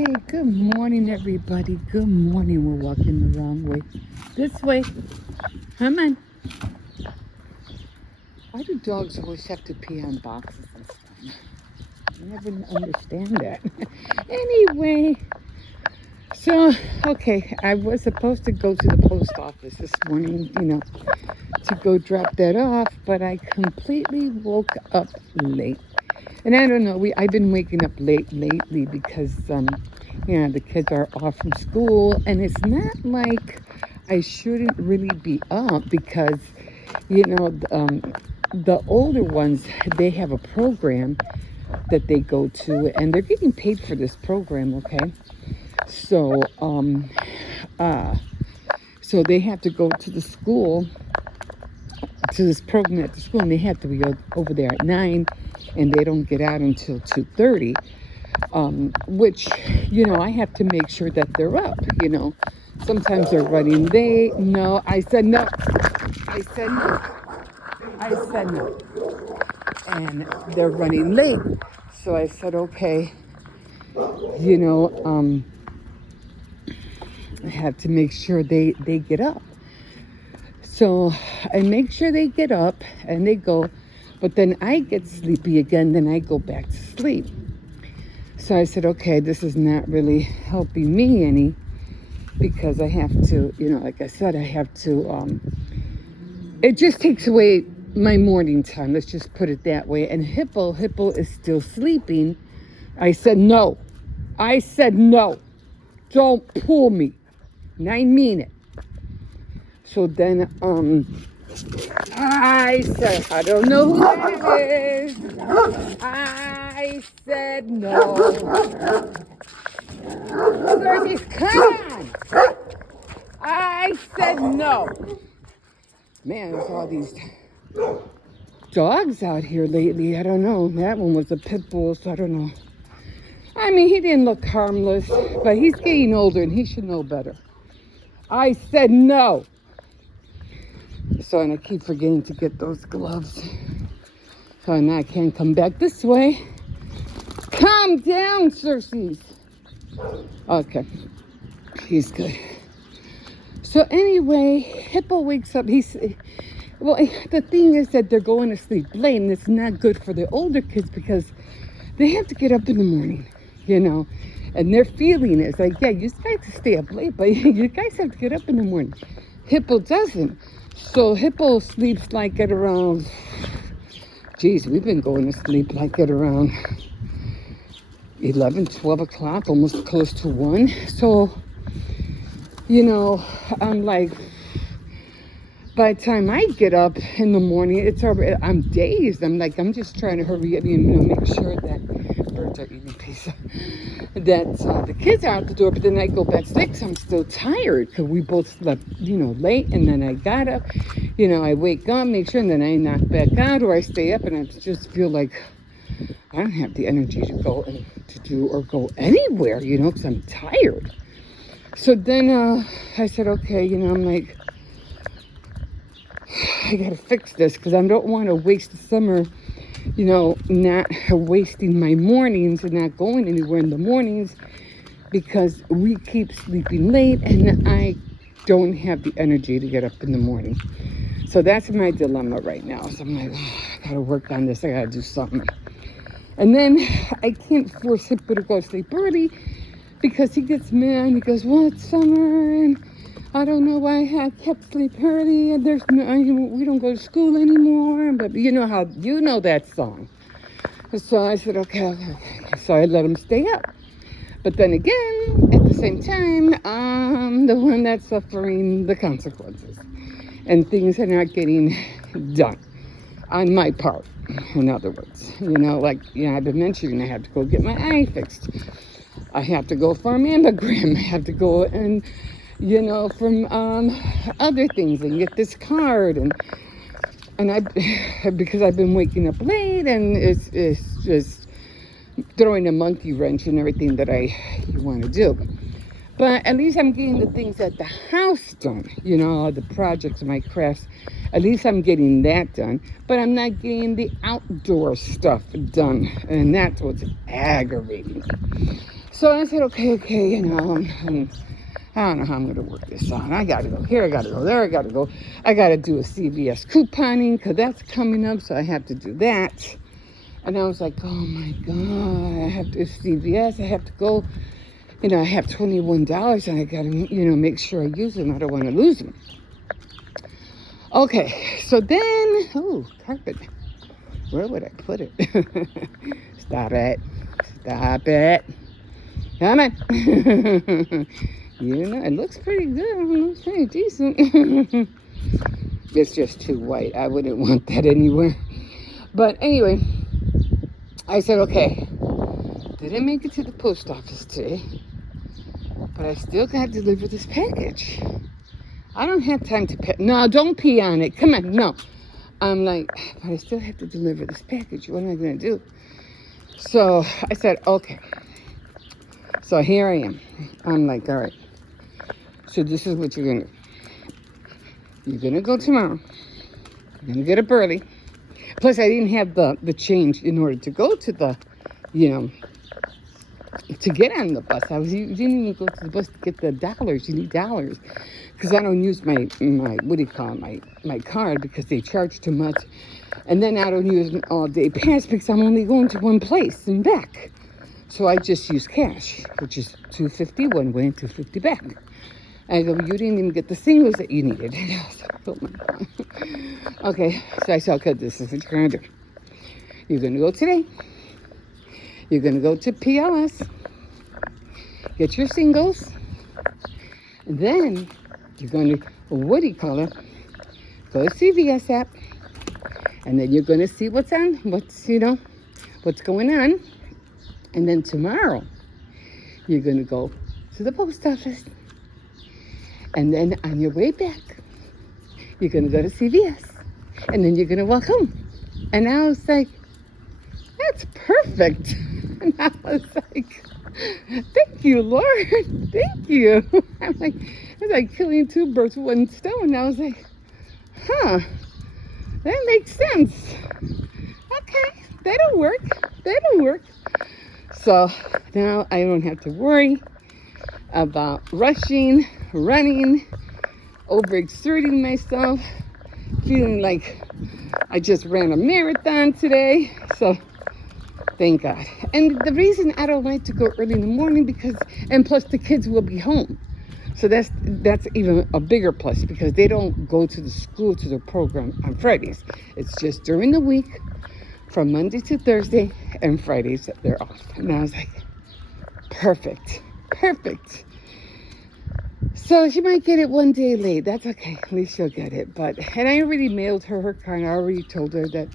Okay, good morning, everybody. Good morning. We're walking the wrong way. This way. Come on. Why do dogs always have to pee on boxes and stuff? I never understand that. Anyway, so, okay, I was supposed to go to the post office this morning, to go drop that off, but I completely woke up late. And I don't know, I've been waking up late lately because, the kids are off from school. And it's not like I shouldn't really be up because, the older ones, they have a program that they go to and they're getting paid for this program, okay? So, so they have to go to the school, to this program at the school, and they have to be over there at 9, and they don't get out until 2:30, which, I have to make sure that they're up, Sometimes they're running late. No, I said no. I said no. I said no. And they're running late. So I said, okay, I have to make sure they get up. So I make sure they get up and they go, but then I get sleepy again, then I go back to sleep. So I said, okay, this is not really helping me any, because I have to, like I said, I have to, it just takes away my morning time. Let's just put it that way. And Hippo is still sleeping. I said, no. Don't pull me. And I mean it. So then, I said, I don't know who that is. I said no. Xcercies, come on. I said no. Man, there's all these dogs out here lately. I don't know. That one was a pit bull, so I don't know. I mean, he didn't look harmless, but he's getting older and he should know better. I said no. So, and I keep forgetting to get those gloves. So now I can't come back this way. Calm down, Xcercies. Okay. He's good. So anyway, Hippo wakes up. Well, the thing is that they're going to sleep late, and it's not good for the older kids because they have to get up in the morning, and their feeling is like, yeah, you guys stay up late, but you guys have to get up in the morning. Hippo doesn't. So Hippo sleeps like at around, we've been going to sleep like at around 11, 12 o'clock, almost close to 1. So, I'm like, by the time I get up in the morning, I'm dazed. I'm just trying to hurry up, make sure that birds are eating pizza, that the kids are out the door. But then I go back to sleep because I'm still tired because we both slept, late. And then I got up, I wake up, make sure, and then I knock back out, or I stay up, and I just feel like I don't have the energy to go and to do or go anywhere, because I'm tired. So then I said, okay, I'm like, I gotta fix this because I don't want to waste the summer, not wasting my mornings and not going anywhere in the mornings because we keep sleeping late and I don't have the energy to get up in the morning. So that's my dilemma right now. So I'm like, I gotta work on this. I gotta do something. And then I can't force Hippo to go to sleep early because he gets mad. He goes, well, it's summer and I don't know why I kept sleep early and we don't go to school anymore. But you know that song. So I said, okay. So I let him stay up. But then again, at the same time, I'm the one that's suffering the consequences. And things are not getting done on my part. In other words, I've been mentioning I have to go get my eye fixed. I have to go for a mammogram. I have to go and, from other things and get this card. And I, because I've been waking up late and it's just throwing a monkey wrench in everything that I want to do. But at least I'm getting the things at the house done, all the projects, my crafts. At least I'm getting that done. But I'm not getting the outdoor stuff done. And that's what's aggravating me. So I said, okay, you know, I don't know how I'm going to work this out. I got to go here, I got to go there, I got to go. I got to do a CVS couponing because that's coming up, so I have to do that. And I was like, oh my God, I have to CVS, I have to go. You know, I have $21 and I got to, you know, make sure I use them. I don't want to lose them. Okay, so then, oh, carpet. Where would I put it? Stop it. Stop it. Come on. You know, it looks pretty good. It looks pretty decent. It's just too white. I wouldn't want that anywhere. But anyway, I said, okay. Didn't make it to the post office today. But I still got to deliver this package. I don't have time to pee. No, don't pee on it. Come on, no. I'm like, but I still have to deliver this package. What am I going to do? So I said, okay. So here I am. I'm like, all right. So this is what you're going to do. You're going to go tomorrow. You're going to get up early. Plus, I didn't have the change in order to go to the, you know, to get on the bus. You didn't even go to the bus to get the dollars. You need dollars. Because I don't use my what do you call it, my card because they charge too much. And then I don't use an all-day pass because I'm only going to one place and back. So I just use cash, which is $2.50 one way and $2.50 back. I go, you didn't even get the singles that you needed. And I was like, oh my God. Okay, so I said, okay, this is what you're going to do. You're going to go today. You're going to go to PLS, get your singles, and then you're going to, what do you call it? Go to CVS app, and then you're going to see what's going on. And then tomorrow, you're going to go to the post office. And then on your way back, you're going to go to CVS. And then you're going to walk home. And I was like, that's perfect. And I was like, thank you, Lord. Thank you. It's like killing two birds with one stone. And I was like, huh, that makes sense. Okay, that'll work. So now I don't have to worry about rushing, running, overexerting myself, feeling like I just ran a marathon today. So thank God. And the reason I don't like to go early in the morning and plus the kids will be home. So that's even a bigger plus because they don't go to the school, to the program on Fridays. It's just during the week from Monday to Thursday and Fridays that they're off. And I was like, perfect. So she might get it one day late. That's okay. At least she'll get it. And I already mailed her card. I already told her that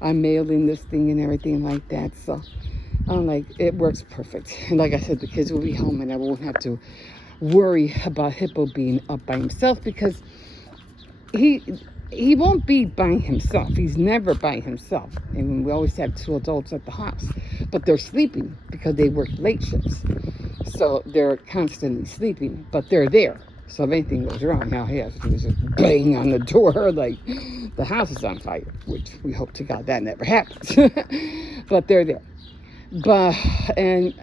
I'm mailing this thing and everything like that. So I'm like, it works perfect. And like I said, the kids will be home and I won't have to worry about Hippo being up by himself because he won't be by himself. He's never by himself. And we always have two adults at the house. But they're sleeping because they work late shifts. So they're constantly sleeping, but they're there. So if anything goes wrong, all he has to do is just bang on the door like the house is on fire, which we hope to God that never happens. But they're there. And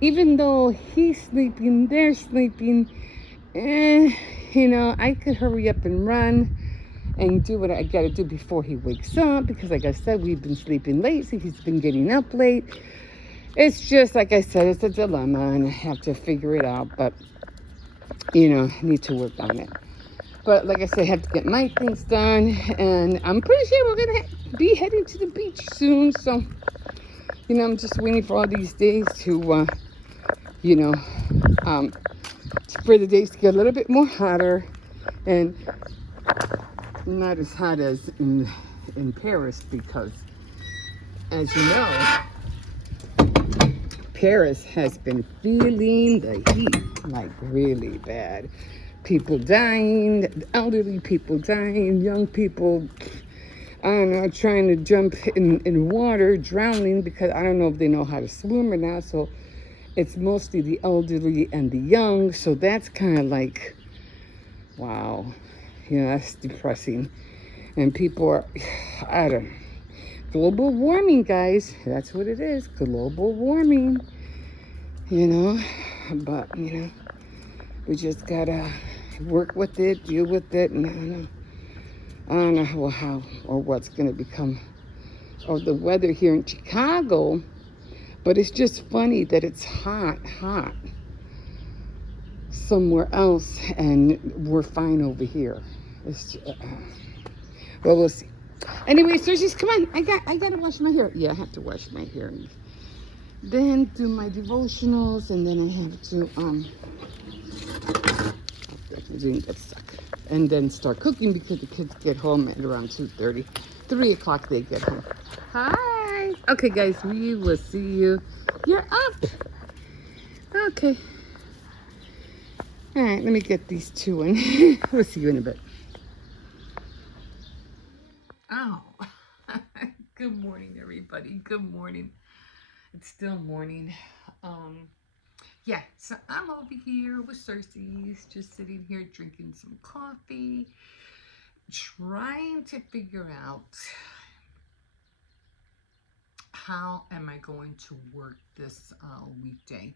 even though he's sleeping, they're sleeping, you know, I could hurry up and run and do what I got to do before he wakes up because, like I said, we've been sleeping late, so he's been getting up late. It's just, like I said, it's a dilemma, and I have to figure it out, but, you know, I need to work on it. But, like I said, I have to get my things done, and I'm pretty sure we're going to be heading to the beach soon, so, you know, I'm just waiting for all these days to, you know, for the days to get a little bit more hotter, and not as hot as in Paris, because, as you know, Paris has been feeling the heat, like really bad. People dying, elderly people dying, young people, I don't know, trying to jump in water, drowning, because I don't know if they know how to swim or not. So it's mostly the elderly and the young. So that's kind of like, wow, you know, that's depressing. And people are, I don't know. Global warming, guys. That's what it is. Global warming. you know, but, you know, we just gotta work with it, deal with it, and I don't know how or what's gonna become of the weather here in Chicago, but it's just funny that it's hot somewhere else and we're fine over here. It's well, we'll see. Anyway, Xcercies, come on. I gotta wash my hair. Yeah, I have to wash my hair. And then do my devotionals, and then I have to get stuck. And then start cooking because the kids get home at around 2:30. 3 o'clock they get home. Hi. Okay, guys, we will see you. You're up. Okay. All right, let me get these two in. We'll see you in a bit. Oh, good morning, everybody. Good morning. It's still morning. Yeah, so I'm over here with Xcercies, just sitting here drinking some coffee, trying to figure out how am I going to work this weekday.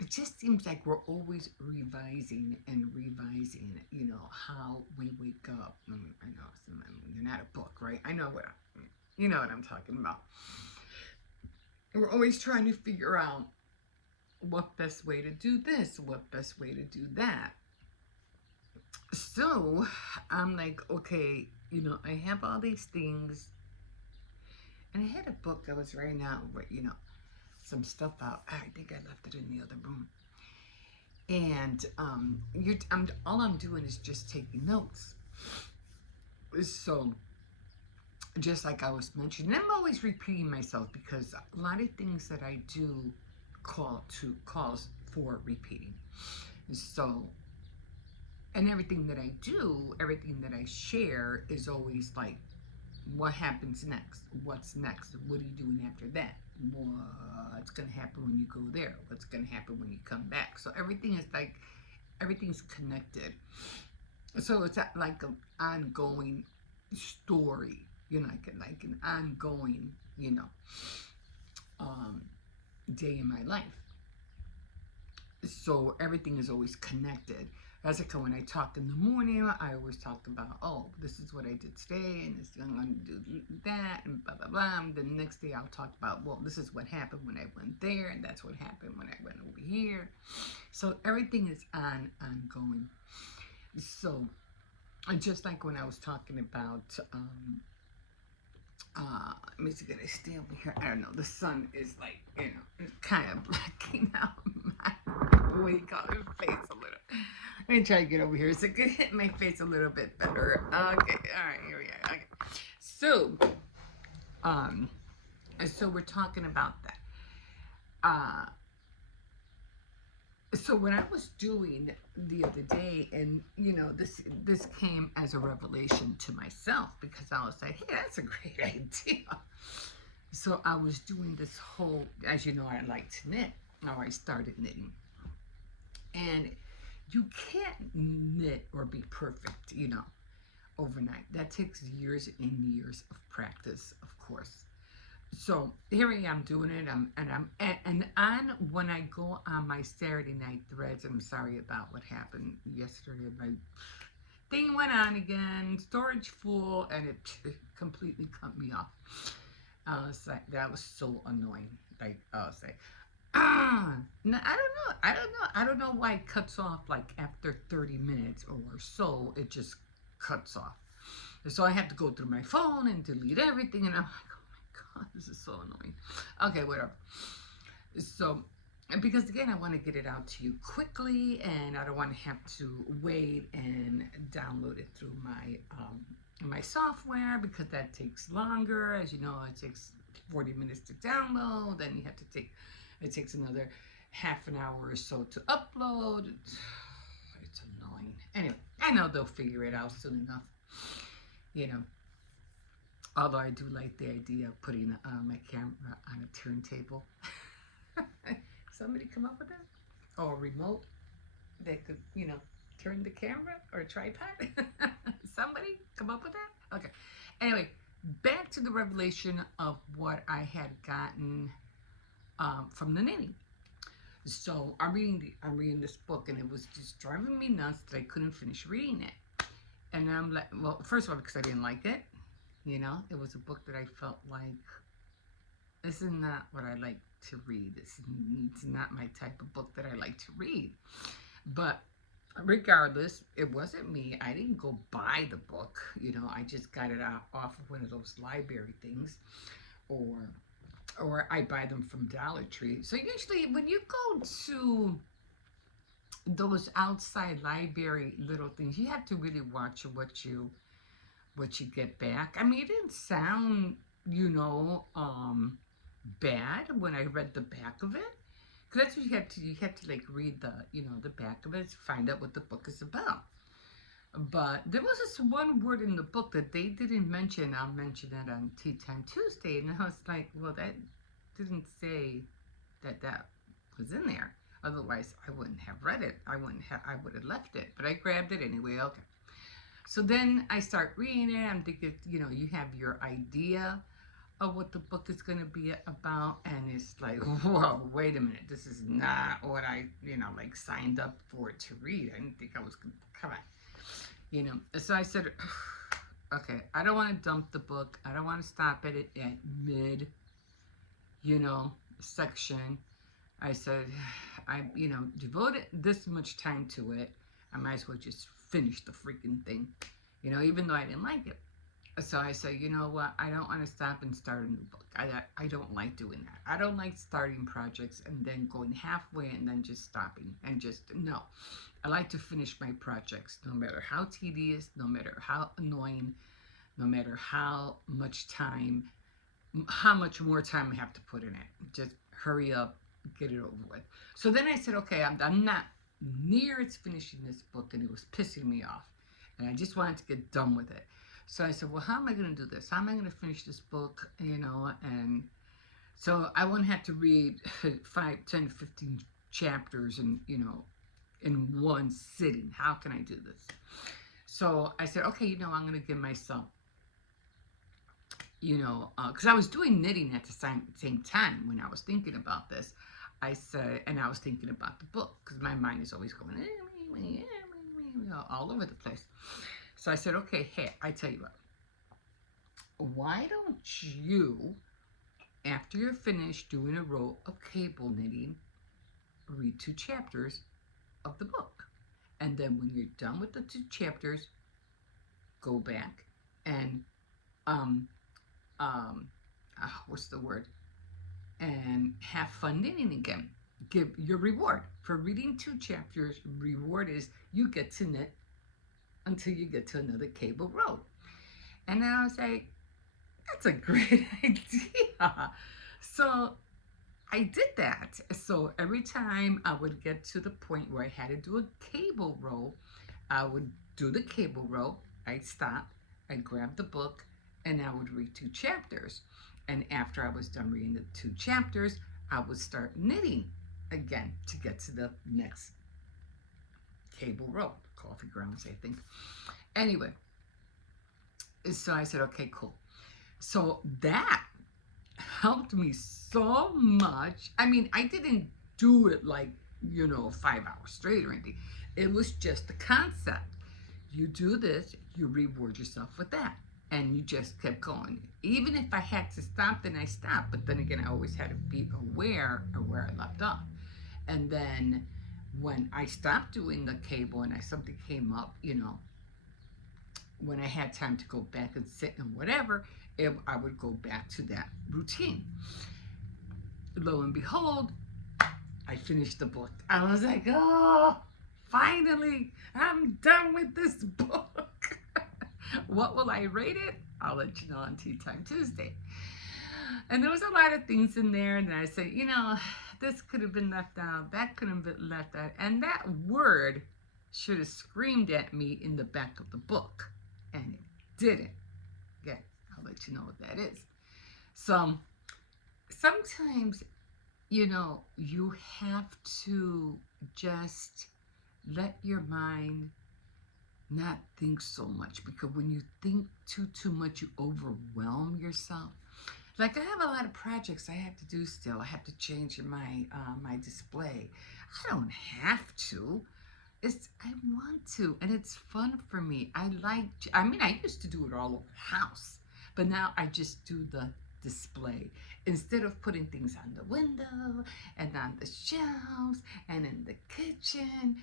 It just seems like we're always revising and revising, you know, how we wake up. I know you're not a book, right? I know you know what I'm talking about. We're always trying to figure out what best way to do this, what best way to do that. So I'm like, okay, you know, I have all these things, and I had a book I was writing out, you know, some stuff out. I think I left it in the other room. And all I'm doing is just taking notes. So just like I was mentioning, I'm always repeating myself because a lot of things that I do calls for repeating. So, and everything that I do, everything that I share is always like, what happens next? What's next? What are you doing after that? What's going to happen when you go there? What's going to happen when you come back? So everything is like, everything's connected. So it's like an ongoing story, you know, like an ongoing, you know, day in my life. So everything is always connected. That's like when I talk in the morning, I always talk about, oh, this is what I did today, and I'm going to do that, and blah, blah, blah. And the next day I'll talk about, well, this is what happened when I went there, and that's what happened when I went over here. So everything is ongoing. So just like when I was talking about, let me see, can I stay over here? I don't know. The sun is like, you know, it's kind of blacking out my, what do you call it, face a little. Let me try to get over here so I can hit my face a little bit better. Okay, all right, here we are. Okay, so we're talking about that. So what I was doing the other day, and you know, this came as a revelation to myself because I was like, hey, that's a great idea. So I was doing this whole, as you know, I like to knit, or I started knitting, and you can't knit or be perfect, you know, overnight. That takes years and years of practice, of course. So here I am doing it. And on when I go on my Saturday night threads, I'm sorry about what happened yesterday. My thing went on again, storage full, and it completely cut me off. Like, that was so annoying. Like I was like, no, I don't know why it cuts off like after 30 minutes or so. It just cuts off. So I had to go through my phone and delete everything, and I'm like, God, this is so annoying. Okay, whatever. So, because again, I want to get it out to you quickly, and I don't want to have to wait and download it through my software because that takes longer. As you know, it takes 40 minutes to download, then you have to it takes another half an hour or so to upload. It's annoying. Anyway, I know they'll figure it out soon enough. You know. Although I do like the idea of putting my camera on a turntable. Somebody come up with that? Or a remote that could, you know, turn the camera or a tripod? Somebody come up with that? Okay. Anyway, back to the revelation of what I had gotten from the knitting. So I'm reading this book, and it was just driving me nuts that I couldn't finish reading it. And I'm like, well, first of all, because I didn't like it. You know, it was a book that I felt like this is not what I like to read. It's not my type of book that I like to read. But regardless, it wasn't me. I didn't go buy the book. You know, I just got it off of one of those library things, or I buy them from Dollar Tree. So usually, when you go to those outside library little things, you have to really watch what you get back. I mean, it didn't sound, you know, bad when I read the back of it. Because that's what you have to like read the, you know, the back of it to find out what the book is about. But there was this one word in the book that they didn't mention. I'll mention that on Tea Time Tuesday. And I was like, well, that didn't say that was in there. Otherwise, I wouldn't have read it. I would have left it. But I grabbed it anyway. Okay. So then I start reading it. I'm thinking, you know, you have your idea of what the book is going to be about, and it's like, whoa, wait a minute, this is not what I, you know, like signed up for it to read. I didn't think I was going to, come on, you know. So I said, okay, I don't want to dump the book. I don't want to stop at it at mid, you know, section. I said, I, you know, devoted this much time to it. I might as well just finish the freaking thing, you know, even though I didn't like it. So I said, you know what? I don't want to stop and start a new book. I don't like doing that. I don't like starting projects and then going halfway and then just stopping and just no. I like to finish my projects, no matter how tedious, no matter how annoying, no matter how much more time I have to put in it. Just hurry up, get it over with. So then I said, okay, I'm not near to finishing this book, and it was pissing me off, and I just wanted to get done with it. So I said, well, how am I going to do this? How am I going to finish this book? You know, and so I won't have to read 5, 10, 15 chapters and, you know, in one sitting. How can I do this? So I said, okay, you know, I'm going to give myself, you know, because I was doing knitting at the same time when I was thinking about this. I said, and I was thinking about the book because my mind is always going all over the place. So I said, okay, hey, I tell you what, why don't you, after you're finished doing a row of cable knitting, read 2 chapters of the book. And then when you're done with the 2 chapters, go back and, um, what's the word? And have fun knitting again. Give your reward for reading 2 chapters. Reward is you get to knit until you get to another cable row. And then I was like, that's a great idea. So I did that. So every time I would get to the point where I had to do a cable row, I would do the cable row. I'd stop, I'd grab the book, and I would read 2 chapters. And after I was done reading the 2 chapters, I would start knitting again to get to the next cable row. Coffee grounds, I think. Anyway, so I said, okay, cool. So that helped me so much. I mean, I didn't do it like, you know, 5 hours straight or anything. It was just the concept. You do this, you reward yourself with that. And you just kept going. Even if I had to stop, then I stopped. But then again, I always had to be aware of where I left off. And then when I stopped doing the cable and something came up, you know, when I had time to go back and sit and whatever, I would go back to that routine. Lo and behold, I finished the book. I was like, oh, finally, I'm done with this book. What will I rate it? I'll let you know on Tea Time Tuesday. And there was a lot of things in there, and I said, you know, this could have been left out, that could have been left out, and that word should have screamed at me in the back of the book, and it didn't. Yeah, I'll let you know what that is. So sometimes, you know, you have to just let your mind not think so much, because when you think too much, you overwhelm yourself. Like I have a lot of projects I have to do still. I have to change my display. I don't have to. It's I want to, and it's fun for me. I mean, I used to do it all over the house, but now I just do the display instead of putting things on the window and on the shelves and in the kitchen.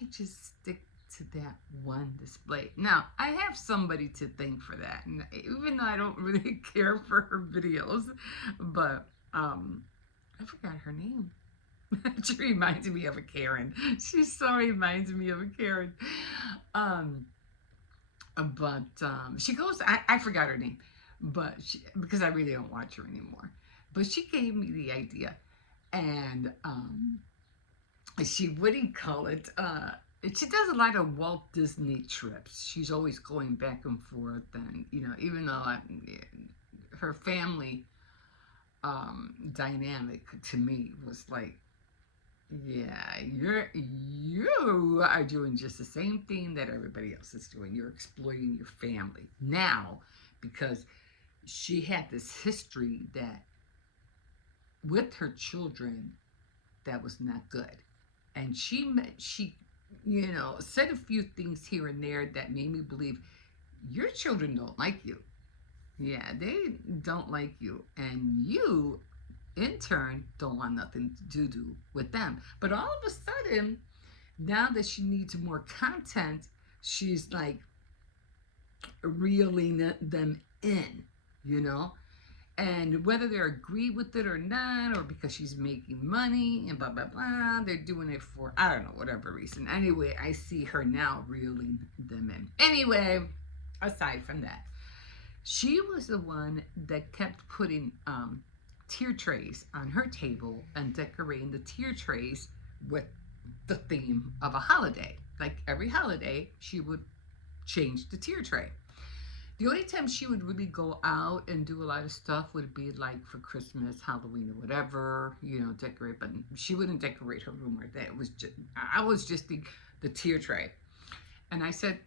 I just stick to that one display. Now, I have somebody to thank for that, and even though I don't really care for her videos, but I forgot her name. She reminds me of a Karen. She so reminds me of a Karen. Um, but she goes. I forgot her name, but because I really don't watch her anymore. But she gave me the idea, and she what do you call it? She does a lot of Walt Disney trips. She's always going back and forth, and even though her family dynamic to me was like, yeah, you are doing just the same thing that everybody else is doing. You're exploiting your family now because she had this history that with her children that was not good, and she said a few things here and there that made me believe your children don't like you. Yeah, they don't like you, and you in turn don't want nothing to do with them. But all of a sudden, now that she needs more content, she's like reeling them in, you know? And whether they agree with it or not, or because she's making money and blah, blah, blah, they're doing it for, I don't know, whatever reason. Anyway, I see her now reeling them in. Anyway, aside from that, she was the one that kept putting tier trays on her table and decorating the tier trays with the theme of a holiday. Like every holiday, she would change the tier tray. The only time she would really go out and do a lot of stuff would be like for Christmas, Halloween, or whatever, decorate. But she wouldn't decorate her room or that. I was just the tier tray. And I said,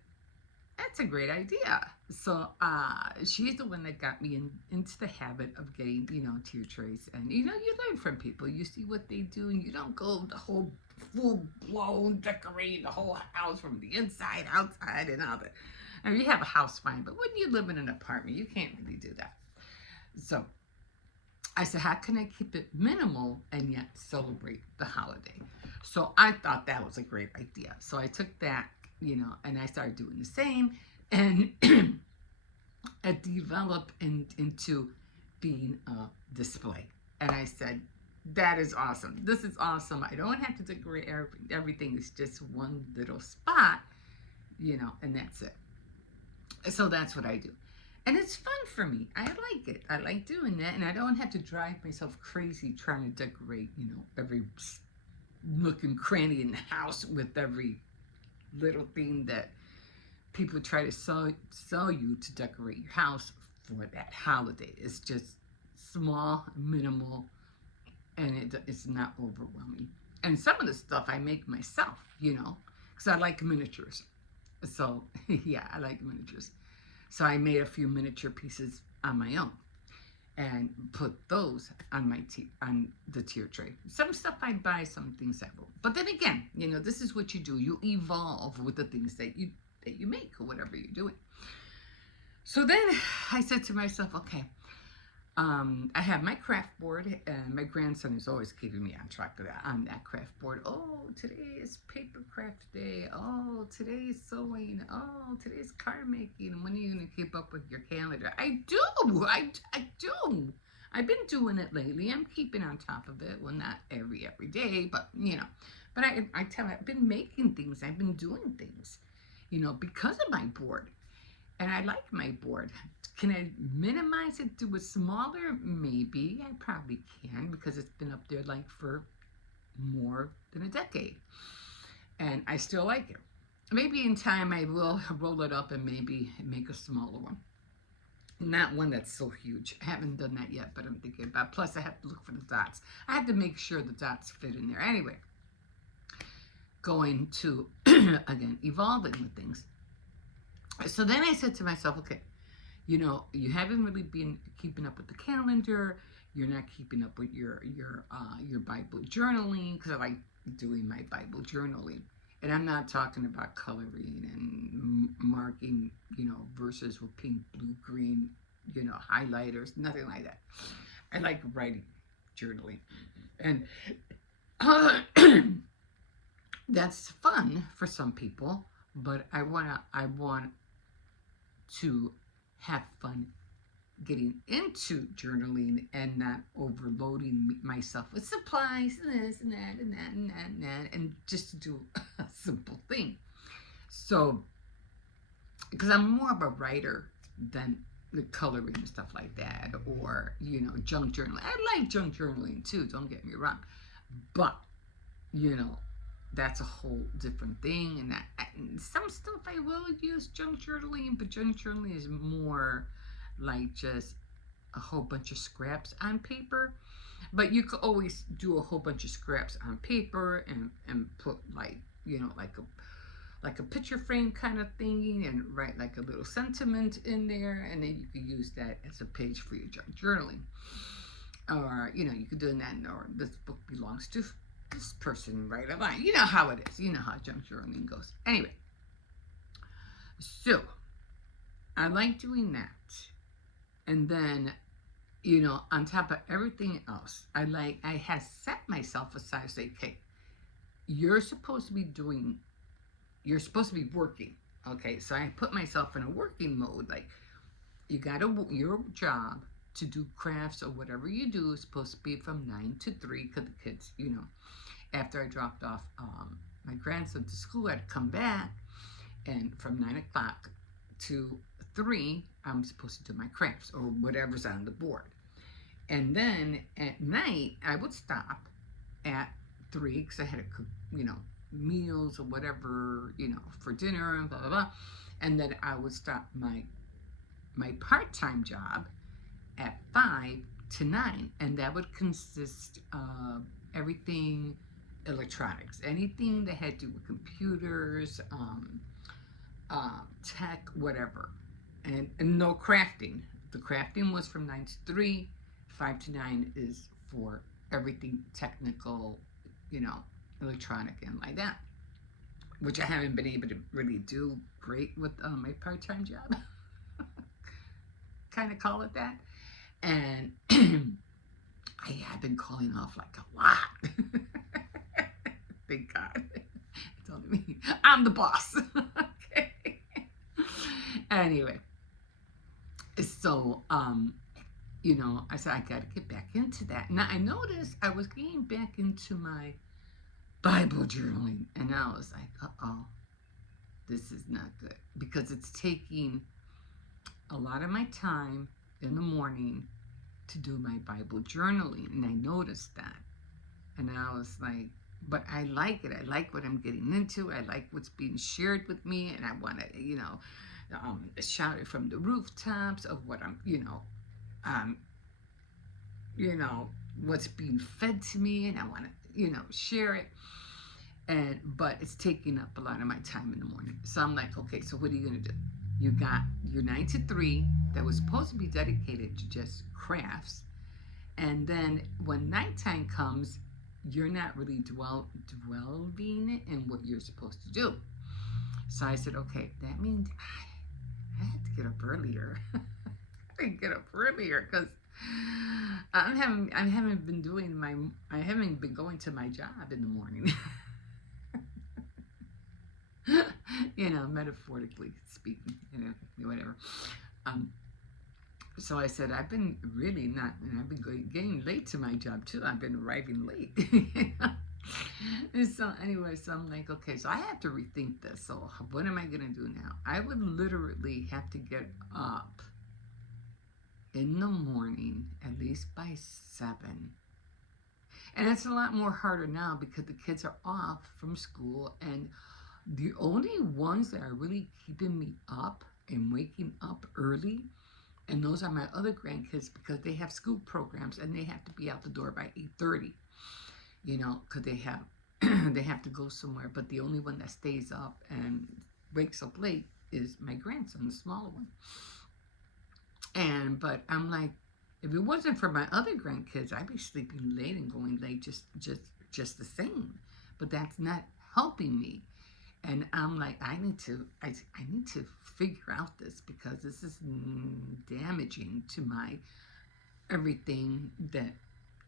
that's a great idea. So she's the one that got me into the habit of getting, tier trays. And, you learn from people. You see what they do, and you don't go the whole full-blown decorating the whole house from the inside, outside, and all that. I mean, you have a house fine, but when you live in an apartment, you can't really do that. So I said, how can I keep it minimal and yet celebrate the holiday? So I thought that was a great idea. So I took that, and I started doing the same, and it developed into being a display. And I said, that is awesome. This is awesome. I don't have to decorate everything. It's just one little spot, and that's it. So that's what I do. And it's fun for me. I like it. I like doing that. And I don't have to drive myself crazy trying to decorate, every nook and cranny in the house with every little thing that people try to sell you to decorate your house for that holiday. It's just small, minimal, and it's not overwhelming. And some of the stuff I make myself, because I like miniatures. So, yeah, I like miniatures. So I made a few miniature pieces on my own and put those on on the tier tray. Some stuff I buy, some things I will. But then again, this is what you do. You evolve with the things that you make or whatever you're doing. So then I said to myself, okay, I have my craft board, and my grandson is always keeping me on track of that, on that craft board. Oh, today is paper craft day. Oh, today is sewing. Oh, today is card making. And when are you going to keep up with your calendar? I do. I do. I've been doing it lately. I'm keeping on top of it. Well, not every day, but, But I've been making things. I've been doing things, because of my board. And I like my board. Can I minimize it to a smaller? Maybe. I probably can, because it's been up there like for more than a decade. And I still like it. Maybe in time I will roll it up and maybe make a smaller one. Not one that's so huge. I haven't done that yet, but I'm thinking about it. Plus I have to look for the dots. I have to make sure the dots fit in there. Anyway, going to, again, evolving with things. So then I said to myself, okay, you haven't really been keeping up with the calendar. You're not keeping up with your Bible journaling, because I like doing my Bible journaling. And I'm not talking about coloring and marking, verses with pink, blue, green, highlighters, nothing like that. I like writing, journaling. And that's fun for some people, but I want to have fun getting into journaling and not overloading myself with supplies and this and that and that and that and that, and just to do a simple thing. So, because I'm more of a writer than the coloring and stuff like that, or junk journaling. I like junk journaling too. Don't get me wrong, but you know, that's a whole different thing. And some stuff I will use junk journaling, but junk journaling is more like just a whole bunch of scraps on paper. But you could always do a whole bunch of scraps on paper and put like like a picture frame kind of thingy, and write like a little sentiment in there, and then you could use that as a page for your junk journaling. Or you could do that, or this book belongs to this person, right? A line. You know how it is. You know how junk journaling goes. Anyway, so I like doing that. And then, on top of everything else, I have set myself aside, say, okay, you're supposed to be doing, you're supposed to be working. Okay, so I put myself in a working mode. Like, your job to do crafts or whatever you do is supposed to be from 9 to 3, because the kids, after I dropped off my grandson to school, I'd come back, and from 9 o'clock to 3, I'm supposed to do my crafts or whatever's on the board. And then at night, I would stop at 3, because I had to cook, meals or whatever, for dinner and blah, blah, blah. And then I would stop my part-time job at 5 to 9. And that would consist of everything electronics, anything that had to do with computers, tech, whatever. And no crafting. The crafting was from 9 to 3. 5 to 9 is for everything technical, electronic and like that, which I haven't been able to really do great with my part-time job. Kind of call it that. And I have been calling off like a lot. Thank God. It's only me. I'm the boss. Okay. Anyway, so I said I got to get back into that. Now I noticed I was getting back into my Bible journaling, and I was like, oh, this is not good, because it's taking a lot of my time in the morning to do my Bible journaling, and I noticed that, and I was like, but I like it. I like what I'm getting into. I like what's being shared with me, and I want to, shout it from the rooftops of what I'm, what's being fed to me, and I want to, share it. But it's taking up a lot of my time in the morning. So I'm like, okay, so what are you gonna do? You got your 9 to 3 that was supposed to be dedicated to just crafts, and then when nighttime comes, you're not really dwelling in what you're supposed to do. So I said, okay, that means I had to get up earlier. I get up earlier because I haven't been going to my job in the morning. Metaphorically speaking, whatever. So I said, I've been really not, and I've been getting late to my job too. I've been arriving late. And so anyway, so I'm like, okay, so I have to rethink this. So what am I going to do now? I would literally have to get up in the morning, at least by 7. And it's a lot more harder now because the kids are off from school, and the only ones that are really keeping me up and waking up early, and those are my other grandkids, because they have school programs and they have to be out the door by 8:30, because they have to go somewhere. But the only one that stays up and wakes up late is my grandson, the smaller one. But I'm like, if it wasn't for my other grandkids, I'd be sleeping late and going late just the same. But that's not helping me. And I'm like, I need to figure out this because this is damaging to my everything that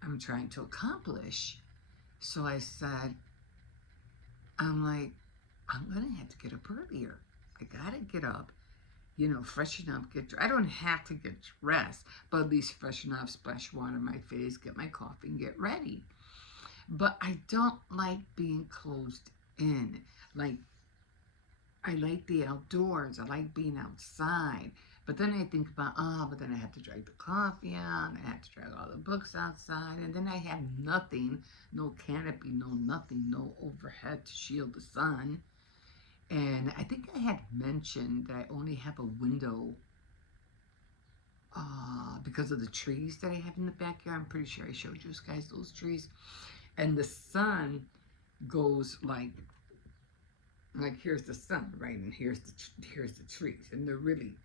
I'm trying to accomplish. So I said, I'm like, I'm gonna have to get up earlier. I gotta get up, freshen up, I don't have to get dressed, but at least freshen up, splash water on my face, get my coffee, and get ready. But I don't like being closed in. Like, I like the outdoors. I like being outside. But then I think about, but then I have to drag the coffee out. I have to drag all the books outside. And then I have nothing, no canopy, no nothing, no overhead to shield the sun. And I think I had mentioned that I only have a window because of the trees that I have in the backyard. I'm pretty sure I showed you guys those trees. And the sun goes like here's the sun, right, and here's the trees, and they're really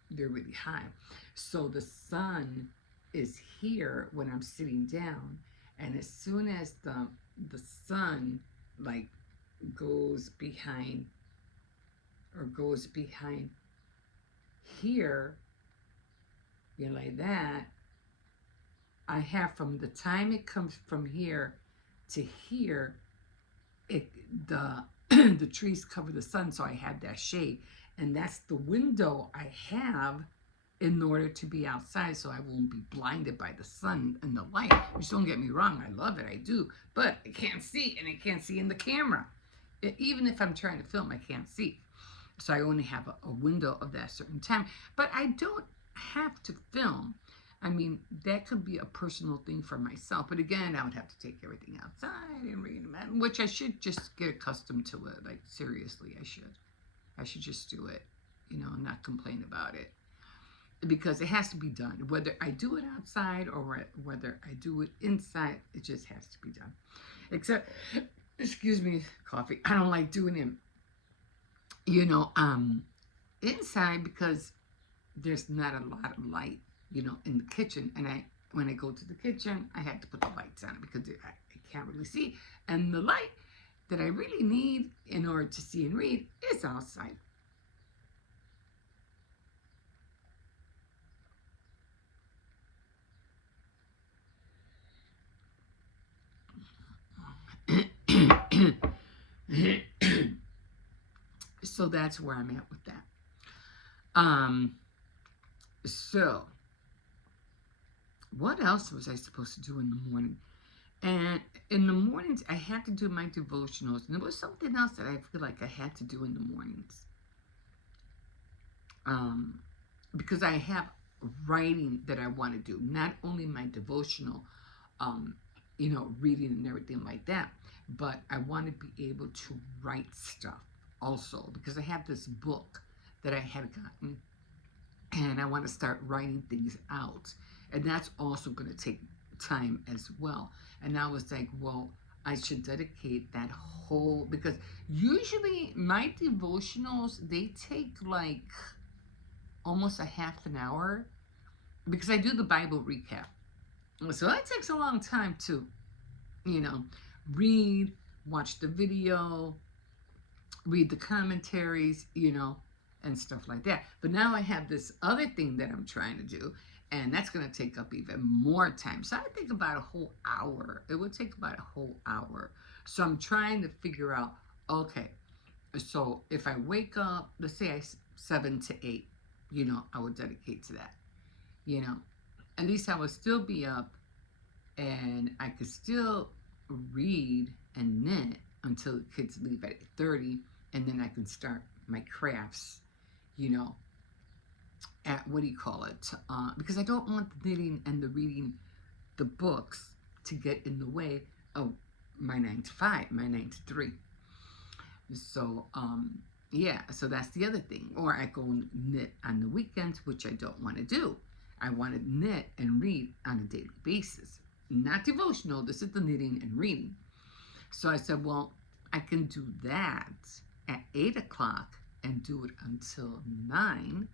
high. So the sun is here when I'm sitting down, and as soon as the sun like goes behind here, like that, I have from the time it comes from here to here, the the trees cover the sun, so I have that shade, and that's the window I have in order to be outside, so I won't be blinded by the sun and the light. Which, don't get me wrong, I love it, I do, but I can't see, and I can't see in the camera. Even if I'm trying to film, I can't see, so I only have a window of that certain time. But I don't have to film. I mean, that could be a personal thing for myself. But again, I would have to take everything outside and read them, which I should just get accustomed to it. Like, seriously, I should. I should just do it, and not complain about it. Because it has to be done. Whether I do it outside or whether I do it inside, it just has to be done. Except, excuse me, coffee, I don't like doing it, inside because there's not a lot of light, in the kitchen. And when I go to the kitchen, I have to put the lights on because I can't really see. And the light that I really need in order to see and read is outside. So that's where I'm at with that. So what else was I supposed to do in the morning? And in the mornings, I had to do my devotionals. And there was something else that I feel like I had to do in the mornings. Because I have writing that I want to do. Not only my devotional, reading and everything like that, but I want to be able to write stuff also. Because I have this book that I had gotten, and I want to start writing things out. And that's also going to take time as well. And I was like, well, I should dedicate that whole, because usually my devotionals, they take like almost a half an hour, because I do the Bible recap. So that takes a long time to, read, watch the video, read the commentaries, and stuff like that. But now I have this other thing that I'm trying to do, and that's going to take up even more time. So I think about a whole hour. It would take about a whole hour. So I'm trying to figure out, okay, so if I wake up, let's say 7 to 8, I would dedicate to that. At least I would still be up, and I could still read and knit until the kids leave at 8:30, and then I can start my crafts, at because I don't want the knitting and the reading the books to get in the way of my 9 to 5, my 9 to 3. So so that's the other thing. Or I go and knit on the weekends, which I don't want to do. I want to knit and read on a daily basis. Not devotional, this is the knitting and reading. So I said, well, I can do that at 8 o'clock and do it until 9.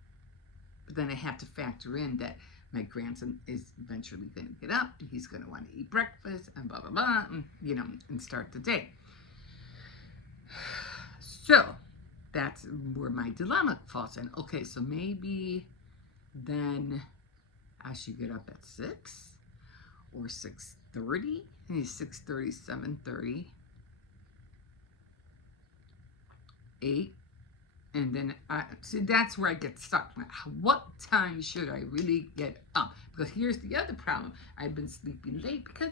But then I have to factor in that My grandson is eventually going to get up. He's going to want to eat breakfast and blah, blah, blah, and, and start the day. So that's where my dilemma falls in. Okay, so maybe then I should get up at 6 or 6:30. Maybe 6:30, 7:30, 8. And then see, that's where I get stuck. What time should I really get up? Because here's the other problem. I've been sleeping late because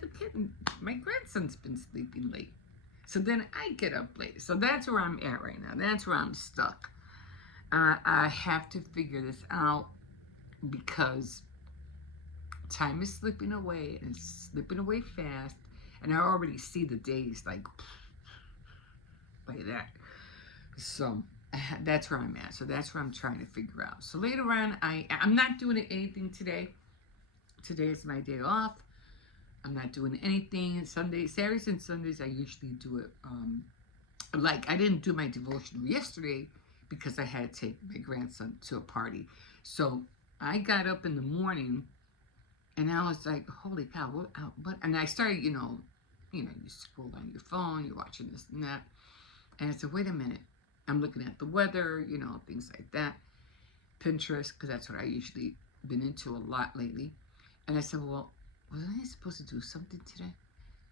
my grandson's been sleeping late. So then I get up late. So that's where I'm at right now. That's where I'm stuck. I have to figure this out because time is slipping away and it's slipping away fast. And I already see the days like that. So that's where I'm at. So that's where I'm trying to figure out. So later on, I'm not doing anything today. Today is my day off. I'm not doing anything. Sundays, Saturdays and Sundays, I usually do it. Like I didn't do my devotional yesterday because I had to take my grandson to a party. So I got up in the morning and I was like, holy cow, what? And I started, you scroll on your phone, you're watching this and that. And I said, wait a minute. I'm looking at the weather, things like that. Pinterest, because that's what I usually been into a lot lately. And I said, well, wasn't I supposed to do something today?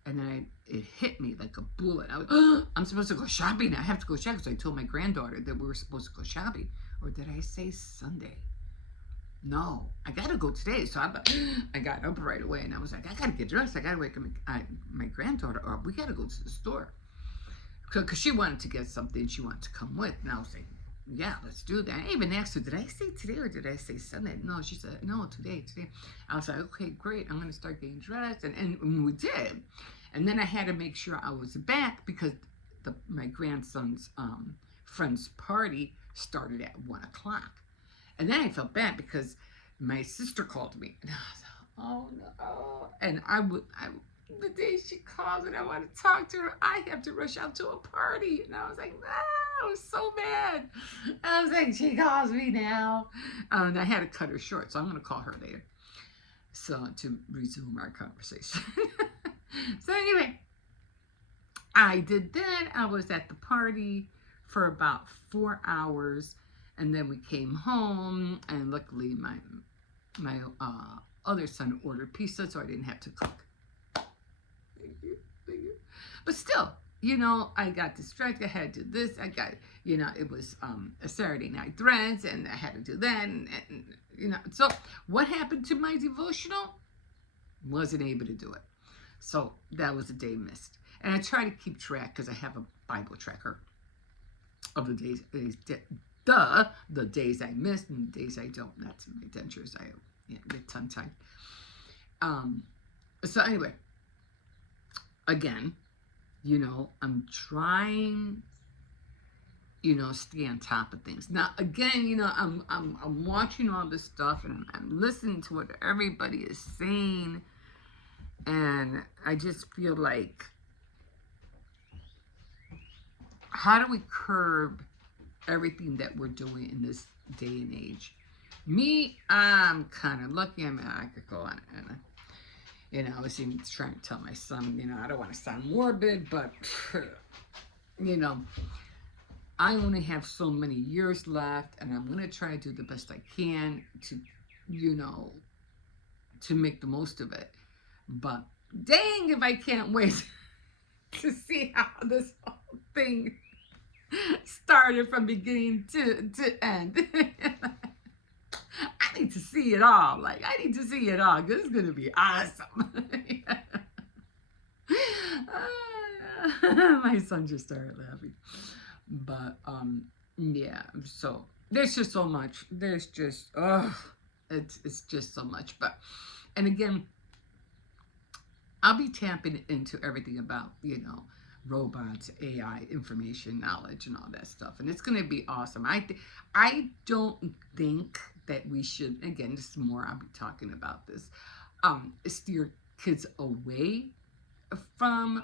And then it hit me like a bullet. I was, I'm supposed to go shopping. I have to go shopping because I told my granddaughter that we were supposed to go shopping. Or did I say Sunday? No, I got to go today. So I got up right away and I was like, I got to get dressed. I got to wake up my granddaughter up. We got to go to the store. Because she wanted to get something. She wanted to come with. And I was like, yeah, let's do that. I even asked her, did I say today or did I say Sunday? No, she said, no, today. I was like, okay, great. I'm going to start getting dressed. And we did. And then I had to make sure I was back because my grandson's friend's party started at 1 o'clock. And then I felt bad because my sister called me. And I was like, oh, no. And the day she calls and I want to talk to her, I have to rush out to a party. And I was like, I was so mad. I was like, she calls me now. And I had to cut her short, so I'm going to call her later. So to resume our conversation. So anyway, I did that. I was at the party for about 4 hours. And then we came home. And luckily my other son ordered pizza, so I didn't have to cook. Thank you. But still, I got distracted. I had to do this. I got, it was a Saturday night threads, and I had to do that. And so what happened to my devotional? Wasn't able to do it. So that was a day missed. And I try to keep track because I have a Bible tracker of the days I missed and the days I don't. That's my dentures. I get tongue-tied. So anyway. Again, I'm trying, stay on top of things. Now, again, I'm watching all this stuff and I'm listening to what everybody is saying, and I just feel like, how do we curb everything that we're doing in this day and age? Me, I'm kind of lucky. I mean, I could go on and I was even trying to tell my son, I don't want to sound morbid, but, I only have so many years left, and I'm going to try to do the best I can to, to make the most of it. But dang if I can't wait to see how this whole thing started from beginning to end. I need to see it all. I need to see it all because it's going to be awesome. My son just started laughing. But, yeah. So, there's just so much. There's just, it's just so much. But, and again, I'll be tapping into everything about, robots, AI, information, knowledge, and all that stuff. And it's going to be awesome. I don't think that we should, again, this is more, I'll be talking about this, steer kids away from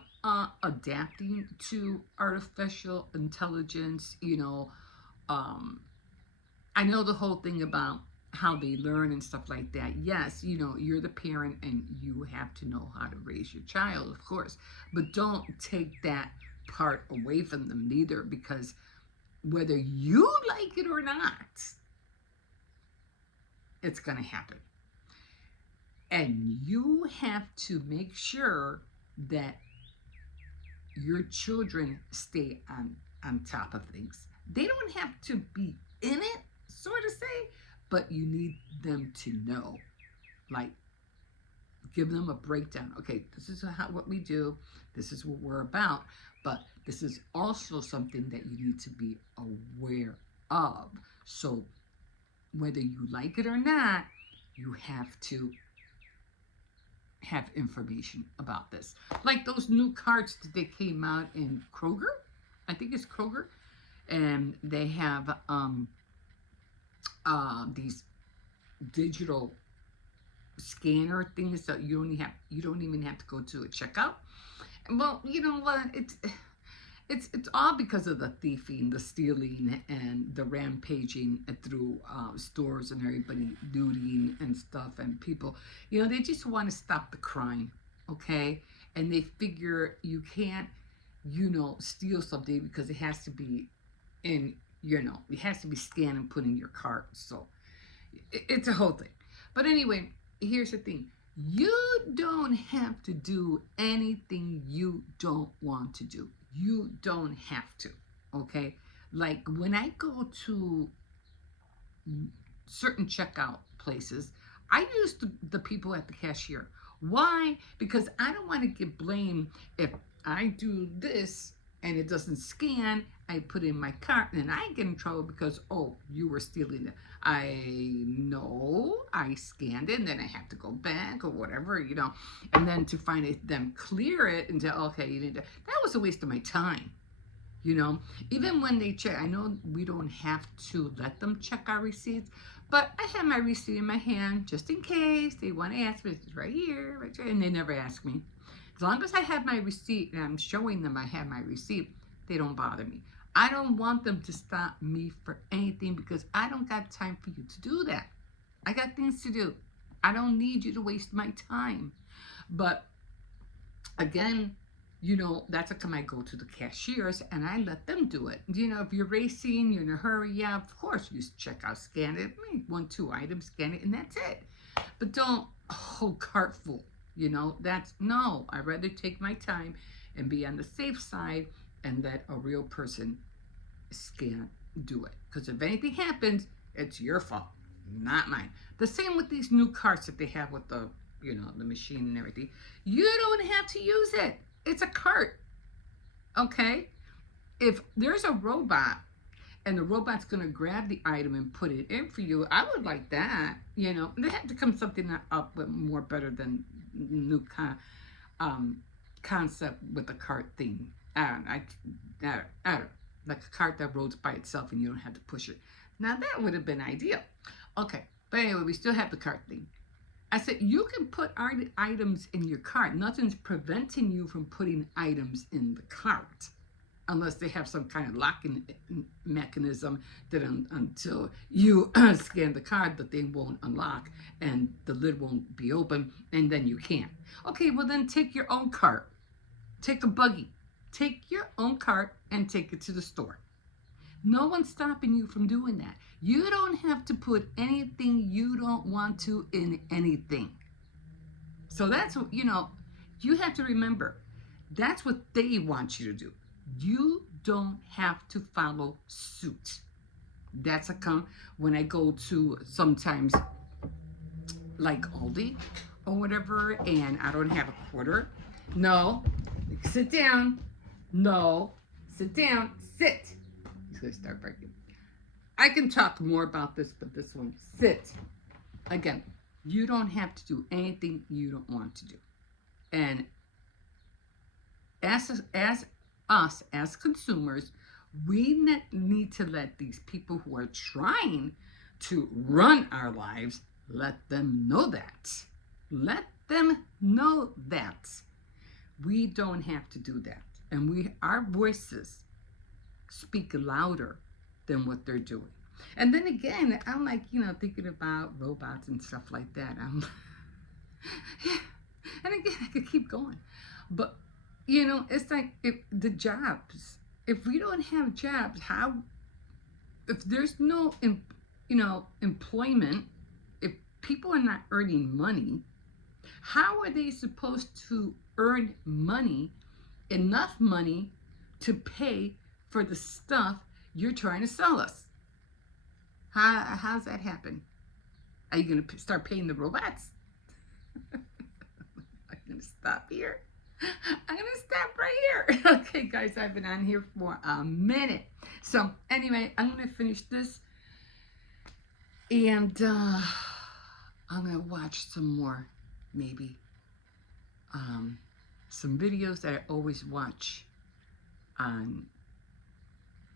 adapting to artificial intelligence. I know the whole thing about how they learn and stuff like that. Yes, you're the parent and you have to know how to raise your child, of course, but don't take that part away from them neither, because whether you like it or not, it's going to happen. And you have to make sure that your children stay on top of things. They don't have to be in it, sort of say, but you need them to know. Like, give them a breakdown. Okay, this is what we do. This is what we're about. But this is also something that you need to be aware of. So whether you like it or not, you have to have information about this. Like those new carts that they came out in Kroger. I think it's Kroger. And they have these digital scanner things, so you don't even have to go to a checkout. Well, you know what? It's all because of the thieving, the stealing, and the rampaging through stores, and everybody looting and stuff, and people, they just want to stop the crime, okay? And they figure you can't, steal something because it has to be in, it has to be scanned and put in your cart. So it's a whole thing. But anyway, here's the thing. You don't have to do anything you don't want to do. You don't have to, okay? Like when I go to certain checkout places, I use the people at the cashier. Why? Because I don't want to get blamed if I do this and it doesn't scan. I put in my cart and I get in trouble because, oh, you were stealing it. I know I scanned it and then I have to go back or whatever, and then to find it, them clear it and say, okay, you didn't. That was a waste of my time. Even when they check, I know we don't have to let them check our receipts, but I have my receipt in my hand just in case they want to ask me. It's right here, and they never ask me. As long as I have my receipt and I'm showing them I have my receipt, they don't bother me. I don't want them to stop me for anything because I don't got time for you to do that. I got things to do. I don't need you to waste my time. But again, that's how come I go to the cashiers and I let them do it. If you're racing, you're in a hurry, yeah, of course, you check out, scan it, 1-2 items, scan it, and that's it. But don't a whole cart full. No, I'd rather take my time and be on the safe side and let a real person do it. Because if anything happens, it's your fault, not mine. The same with these new carts that they have with the machine and everything. You don't have to use it. It's a cart, okay? If there's a robot and the robot's going to grab the item and put it in for you, I would like that. They have to come something up with more better than new concept with the cart thing. I don't know. Like a cart that rolls by itself and you don't have to push it. Now that would have been ideal. Okay, but anyway, we still have the cart thing. I said you can put items in your cart. Nothing's preventing you from putting items in the cart, unless they have some kind of locking mechanism that until you scan the card, the thing won't unlock and the lid won't be open, and then you can't. Okay, well then take your own cart. Take a buggy. Take your own cart and take it to the store. No one's stopping you from doing that. You don't have to put anything you don't want to in anything. So that's what, you have to remember. That's what they want you to do. You don't have to follow suit. That's when I go to sometimes like Aldi or whatever and I don't have a quarter. No, sit down. No, sit down. Sit. He's going to start breaking. I can talk more about this, but this one, sit. Again, you don't have to do anything you don't want to do. And as us, as consumers, we need to let these people who are trying to run our lives, let them know that. Let them know that. We don't have to do that. And our voices speak louder than what they're doing. And then again, I'm like, thinking about robots and stuff like that. And again, I could keep going. But, it's like if the jobs, if we don't have jobs, if there's no, employment, if people are not earning money, how are they supposed to earn money, enough money to pay for the stuff you're trying to sell us? How's that happen? Are you going to start paying the robots? I'm going to stop here. I'm going to stop right here. Okay, guys, I've been on here for a minute. So, anyway, I'm going to finish this. And I'm going to watch some more, maybe. Some videos that I always watch on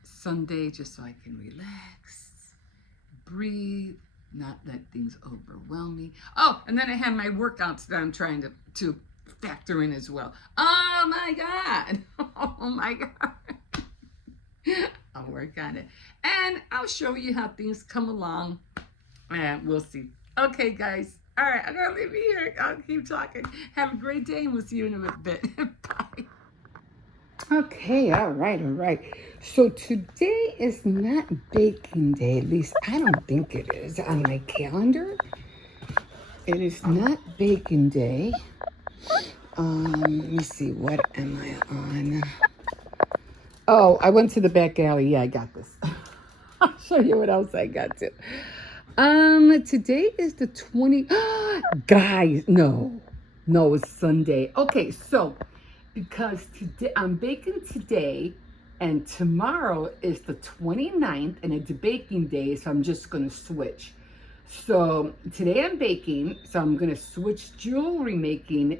Sunday just so I can relax, breathe, not let things overwhelm me. Oh, and then I have my workouts that I'm trying to factor in as well. Oh my God. Oh my God. I'll work on it. And I'll show you how things come along. And we'll see. Okay, guys. All right, I'm going to leave you here. I'll keep talking. Have a great day, and we'll see you in a bit. Bye. Okay, all right. So today is not baking day. At least I don't think it is on my calendar. It is not baking day. Let me see. What am I on? Oh, I went to the back alley. Yeah, I got this. I'll show you what else I got to. Today is the 20. Guys, no, it's Sunday. Okay, so because today I'm baking today, and tomorrow is the 29th, and it's baking day, so I'm just gonna switch. So today I'm baking, so I'm gonna switch jewelry making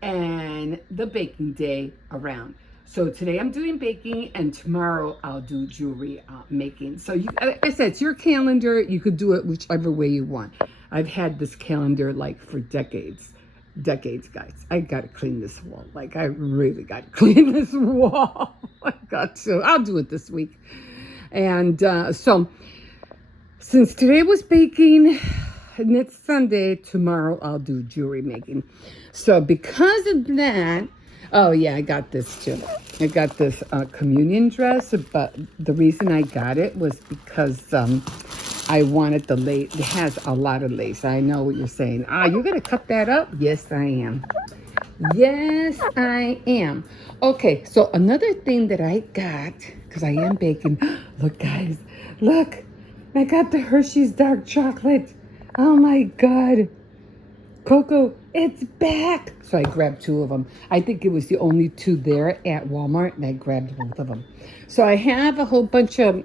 and the baking day around. So today I'm doing baking, and tomorrow I'll do jewelry making. So like I said, it's your calendar. You could do it whichever way you want. I've had this calendar like for decades, guys. I got to clean this wall. Like I really got to clean this wall. I got to. I'll do it this week. And so since today was baking, and it's Sunday, tomorrow I'll do jewelry making. So because of that, oh yeah, I got this too. I got this communion dress, but the reason I got it was because I wanted the lace. It has a lot of lace. I know what you're saying. You're going to cut that up? Yes, I am. Yes, I am. Okay, so another thing that I got, because I am baking. Look, guys, look. I got the Hershey's dark chocolate. Oh my God. Coco, it's back. So I grabbed 2 of them. I think it was the only 2 there at Walmart, and I grabbed both of them. So I have a whole bunch of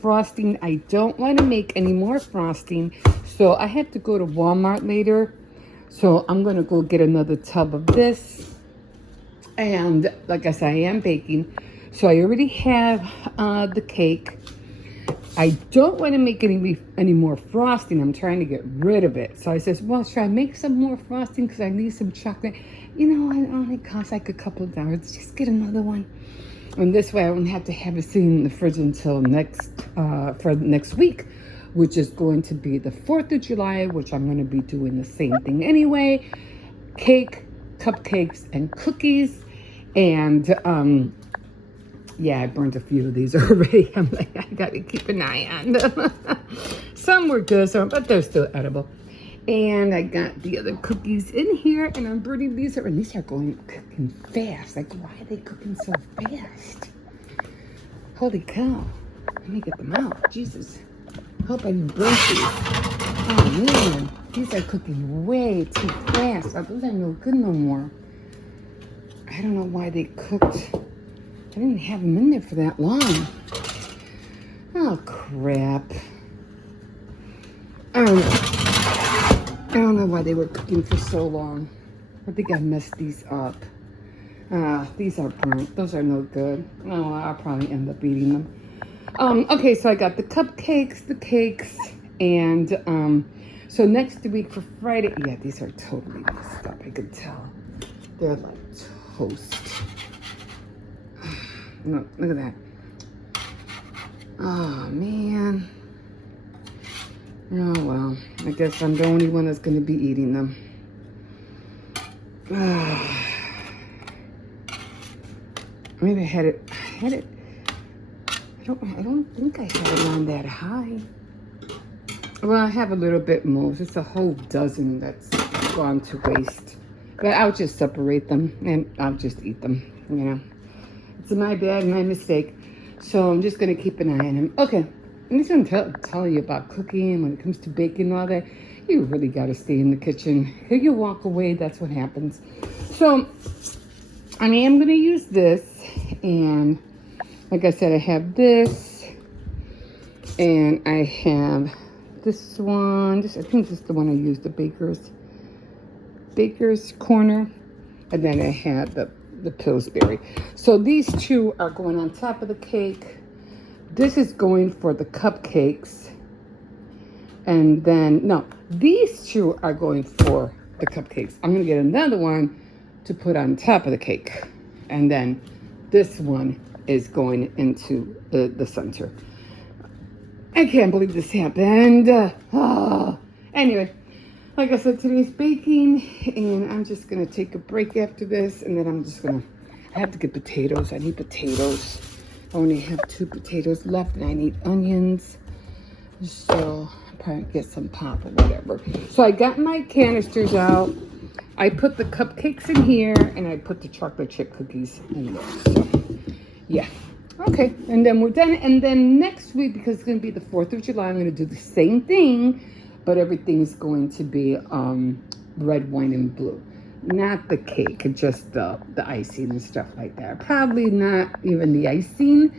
frosting. I don't want to make any more frosting, so I have to go to Walmart later. So I'm going to go get another tub of this. And like I said, I am baking. So I already have the cake. I don't want to make any more frosting. I'm trying to get rid of it. So I says, well, should I make some more frosting because I need some chocolate? You know, it only costs like a couple of dollars. Just get another one. And this way I won't have to have it sitting in the fridge until for next week, which is going to be the 4th of July, which I'm going to be doing the same thing anyway. Cake, cupcakes, and cookies. And yeah, I burned a few of these already. I'm like, I gotta keep an eye on them. Some were good, but they're still edible. And I got the other cookies in here, and I'm burning these. And these are cooking fast. Like, why are they cooking so fast? Holy cow. Let me get them out. Jesus. Hope I didn't burn these. Oh, man. These are cooking way too fast. Those are no good no more. I don't know why they cooked. I didn't have them in there for that long. Oh, crap. I don't know why they were cooking for so long. I think I messed these up. These are burnt. Those are no good. Oh, I'll probably end up eating them. Okay, so I got the cupcakes, the cakes, and so next week for Friday, yeah, these are totally messed up. I could tell. They're like toast. No, look at that. Oh, man. Oh, well, I guess I'm the only one that's going to be eating them. Maybe I had it, I don't think I had it on that high. Well, I have a little bit more. It's a whole dozen that's gone to waste. But I'll just separate them and I'll just eat them, you know. It's my bad, my mistake. So I'm just going to keep an eye on them. Okay, I'm just going to tell you about cooking when it comes to baking and all that. You really got to stay in the kitchen. If you walk away, that's what happens. So, I am going to use this. And like I said, I have this. And I have this one. I think this is the one I used, the Baker's Corner. And then I had the Pillsbury. So these two are going on top of the cake. This is going for the cupcakes. And then, no, these two are going for the cupcakes. I'm going to get another one to put on top of the cake. And then this one is going into the center. I can't believe this happened. Anyway, like I said, today's baking, and I'm just going to take a break after this, and then I'm just going to, I have to get potatoes. I need potatoes. I only have 2 potatoes left, and I need onions. So I'll probably get some pop or whatever. So I got my canisters out. I put the cupcakes in here, and I put the chocolate chip cookies in there. So, yeah. Okay, and then we're done. And then next week, because it's going to be the 4th of July, I'm going to do the same thing, but everything's going to be red, white, and blue. Not the cake, just the icing and stuff like that. Probably not even the icing.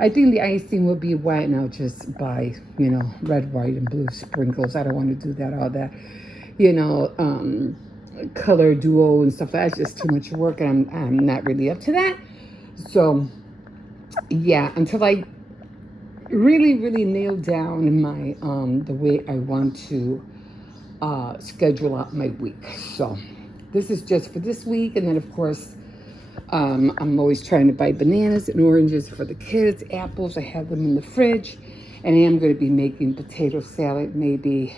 I think the icing will be white, and I'll just buy, you know, red, white, and blue sprinkles. I don't want to do that, all that, you know, color duo and stuff. That's just too much work, and I'm not really up to that. So, yeah, until I really nail down my the way I want to schedule out my week. So this is just for this week, and then of course I'm always trying to buy bananas and oranges for the kids, apples. I have them in the fridge, and I am going to be making potato salad maybe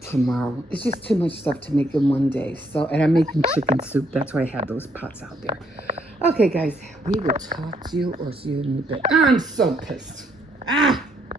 tomorrow. It's just too much stuff to make in one day. So, and I'm making chicken soup. That's why I have those pots out there. Okay, guys, we will talk to you or see you in a bit. I'm so pissed.